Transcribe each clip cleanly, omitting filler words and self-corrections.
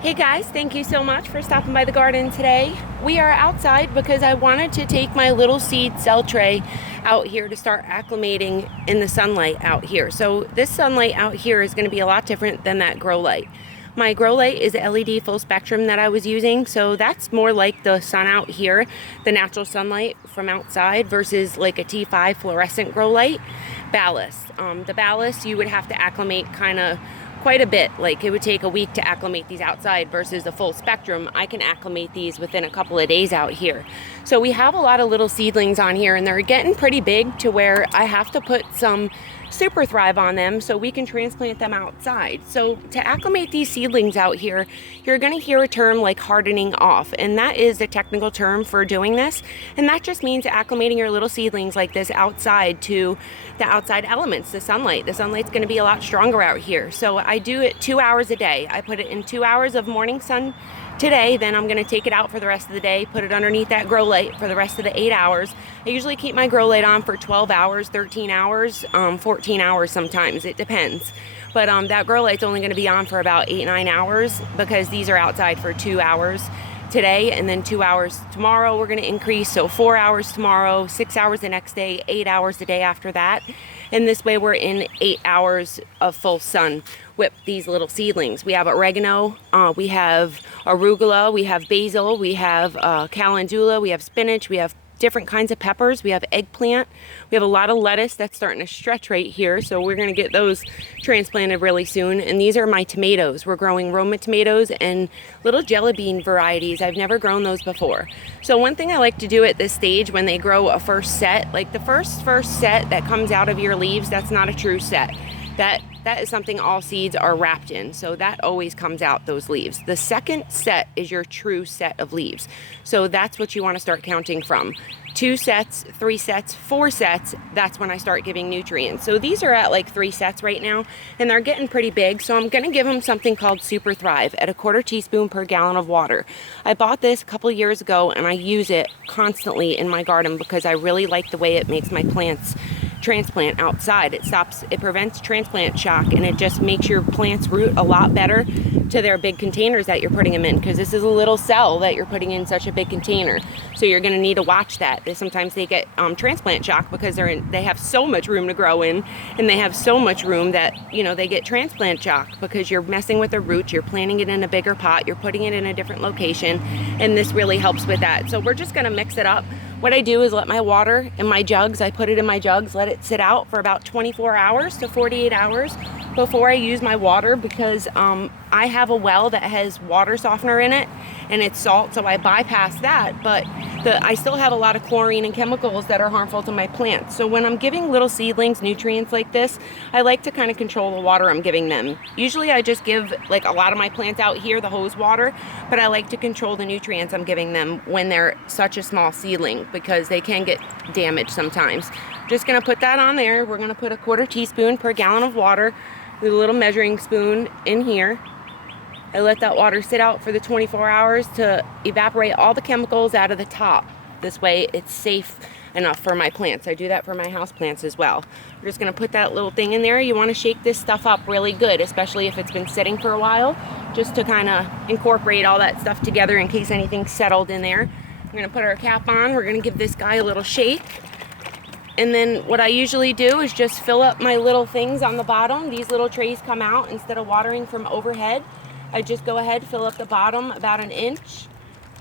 Hey guys, thank you so much for stopping by the garden today. We are outside because I wanted to take my little seed cell tray out here to start acclimating in the sunlight out here. So this sunlight out here is going to be a lot different than that grow light. My grow light is LED full spectrum that I was using, so that's more like the sun out here, the natural sunlight from outside versus like a T5 fluorescent grow light. Ballast. The ballast you would have to acclimate kind of quite a bit. Like it would take a week to acclimate these outside versus the full spectrum. I can acclimate these within a couple of days out here. So we have a lot of little seedlings on here and they're getting pretty big to where I have to put some Superthrive on them so we can transplant them outside. So to acclimate these seedlings out here, you're going to hear a term like hardening off, and that is the technical term for doing this. And that just means acclimating your little seedlings like this outside to the outside elements, the sunlight. The sunlight's going to be a lot stronger out here. So I do it 2 hours a day. I put it in 2 hours of morning sun today, then I'm going to take it out for the rest of the day, put it underneath that grow light for the rest of the 8 hours. I usually keep my grow light on for 12 hours, 13 hours, 14 hours sometimes, it depends. But that grow light's only going to be on for about 8-9 hours because these are outside for 2 hours today and then 2 hours tomorrow. We're going to increase, so 4 hours tomorrow, 6 hours the next day, 8 hours the day after that. And this way we're in 8 hours of full sun with these little seedlings. We have oregano, we have arugula, we have basil, we have calendula, we have spinach, we have different kinds of peppers, we have eggplant, we have a lot of lettuce that's starting to stretch right here, so we're going to get those transplanted really soon. And these are my tomatoes. We're growing Roma tomatoes and little jelly bean varieties. I've never grown those before. So one thing I like to do at this stage when they grow a first set, like the first set that comes out of your leaves, that's not a true set. That is something all seeds are wrapped in, so that always comes out, those leaves. The second set is your true set of leaves, so that's what you want to start counting from. 2 sets, 3 sets, 4 sets, that's when I start giving nutrients. So these are at like 3 sets right now, and they're getting pretty big, so I'm going to give them something called Superthrive at 1/4 teaspoon per gallon of water. I bought this a couple years ago, and I use it constantly in my garden because I really like the way it makes my plants transplant outside. It prevents transplant shock, and it just makes your plants root a lot better to their big containers that you're putting them in, because this is a little cell that you're putting in such a big container. So you're going to need to watch that. Sometimes they get transplant shock because they have so much room to grow in, and they have so much room that they get transplant shock because you're messing with the roots. You're planting it in a bigger pot, you're putting it in a different location, and this really helps with that. So we're just going to mix it up. What I do is let my water in my jugs, I put it in my jugs, let it sit out for about 24 hours to 48 hours before I use my water, because I have a well that has water softener in it and it's salt, so I bypass that, but I still have a lot of chlorine and chemicals that are harmful to my plants. So when I'm giving little seedlings nutrients like this, I like to kind of control the water I'm giving them. Usually I just give like a lot of my plants out here the hose water, but I like to control the nutrients I'm giving them when they're such a small seedling, because they can get damaged sometimes. Just gonna put that on there. We're gonna put 1/4 teaspoon per gallon of water with a little measuring spoon in here. I let that water sit out for the 24 hours to evaporate all the chemicals out of the top. This way it's safe enough for my plants. I do that for my house plants as well. We're just gonna put that little thing in there. You wanna shake this stuff up really good, especially if it's been sitting for a while, just to kind of incorporate all that stuff together in case anything's settled in there. We're gonna put our cap on. We're gonna give this guy a little shake. And then what I usually do is just fill up my little things on the bottom. These little trays come out instead of watering from overhead. I just go ahead, fill up the bottom about 1 inch,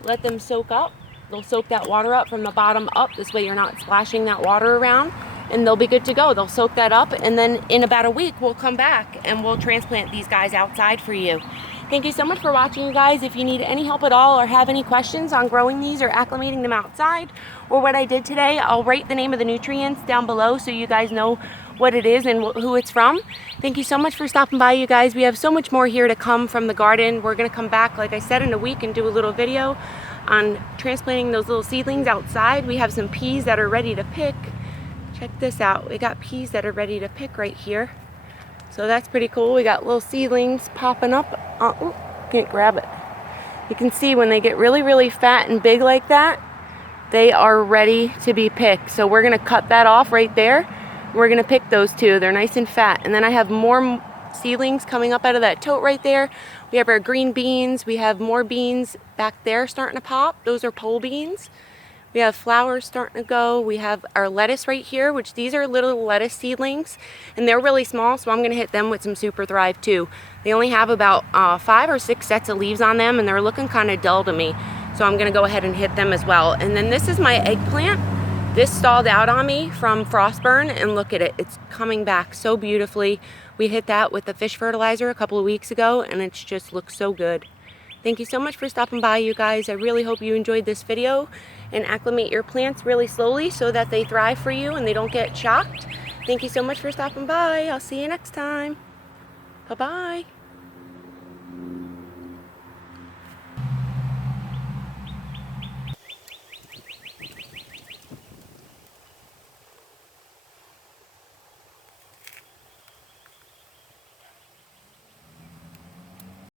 let them soak up. They'll soak that water up from the bottom up. This way you're not splashing that water around, and they'll be good to go. They'll soak that up, and then in about a week we'll come back and we'll transplant these guys outside for you. Thank you so much for watching, you guys. If you need any help at all or have any questions on growing these or acclimating them outside or what I did today, I'll write the name of the nutrients down below so you guys know what it is and who it's from. Thank you so much for stopping by, you guys. We have so much more here to come from the garden. We're gonna come back, like I said, in a week and do a little video on transplanting those little seedlings outside. We have some peas that are ready to pick. Check this out. We got peas that are ready to pick right here. So that's pretty cool. We got little seedlings popping up. Oh, can't grab it. You can see when they get really, really fat and big like that, they are ready to be picked. So we're gonna cut that off right there. We're gonna pick those two. They're nice and fat. And then I have more seedlings coming up out of that tote right there. We have our green beans. We have more beans back there starting to pop. Those are pole beans. We have flowers starting to go. We have our lettuce right here, which these are little lettuce seedlings, and they're really small, so I'm going to hit them with some Superthrive too. They only have about 5 or 6 sets of leaves on them, and they're looking kind of dull to me, so I'm going to go ahead and hit them as well. And then this is my eggplant. This stalled out on me from frostburn, and look at it. It's coming back so beautifully. We hit that with the fish fertilizer a couple of weeks ago, and it just looks so good. Thank you so much for stopping by, you guys. I really hope you enjoyed this video, and acclimate your plants really slowly so that they thrive for you and they don't get shocked. Thank you so much for stopping by. I'll see you next time. Bye-bye.